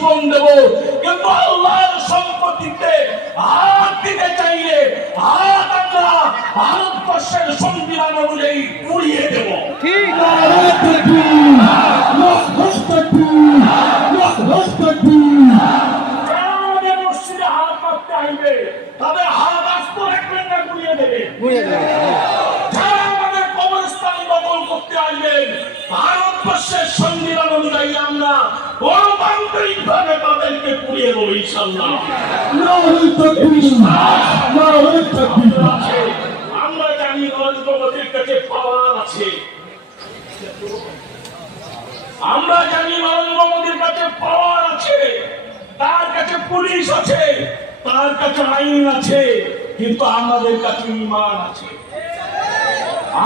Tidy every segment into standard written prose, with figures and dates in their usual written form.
জীবন দেব, কিন্তু আল্লাহর সম্পত্তিতে হাত দিতে চাইলে হাত আমরা ভারতবর্ষের সংবিধান অনুযায়ী পুড়িয়ে দেব। ঠিক আমাদের মসজিদে হাত মারতে আসবে, তবে হাত আস্ত রাখবেন না, পুড়িয়ে দেবে। যারা আমাদের কবরস্থান দখল করতে আসবেন, ভারতবর্ষের সংবিধান অনুযায়ী আমরা গণতান্ত্রিক ভাবে তাদেরকে পুড়িয়ে দেবো ইনশাআল্লাহ। আমরা জানি নরেন্দ্র মোদীর কাছে পাওয়ার আছে, আমরা জানি নরেন্দ্র মোদীর কাছে পাওয়ার আছে, তার কাছে পুলিশ আছে, তার কাছে আইন আছে, কিন্তু আমাদের কাছে ঈমান আছে,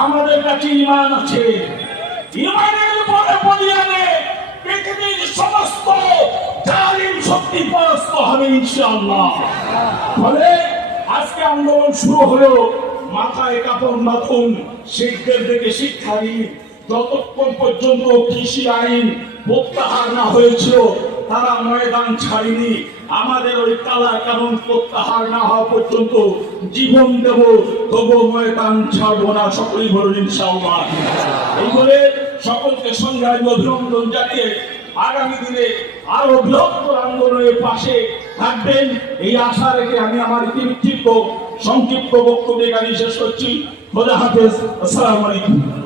আমাদের কাছে ঈমান আছে। ঈমানের পরে বলিয়ানে পৃথিবীর সমস্ত জালিম শক্তি পরাস্ত হবে ইনশাআল্লাহ। ফলে আজকে আন্দোলন শুরু হলো, মাথায় কাপড় মাথুন, শিখদের থেকে শিক্ষা দিন। যতক্ষণ পর্যন্ত কৃষি আইন প্রত্যাহার না হয়েছিল তারা ময়দান ছাড়িনি। আমাদের ওই কালা কানুন প্রত্যাহার না হওয়া পর্যন্ত জীবন দেব, তবু ময়দান ছাড়বো না। সকলেই বলুন ইনশাআল্লাহ। এই বলে সকলকে সংগ্রামী অভিনন্দন জানিয়ে আগামী দিনে আরো বৃহত্তর আন্দোলনের পাশে থাকবেন এই আশা রেখে আমি আমার সংক্ষিপ্ত বক্তব্য এখানে শেষ করছি। খোদা হাফেজ, আসসালামু আলাইকুম।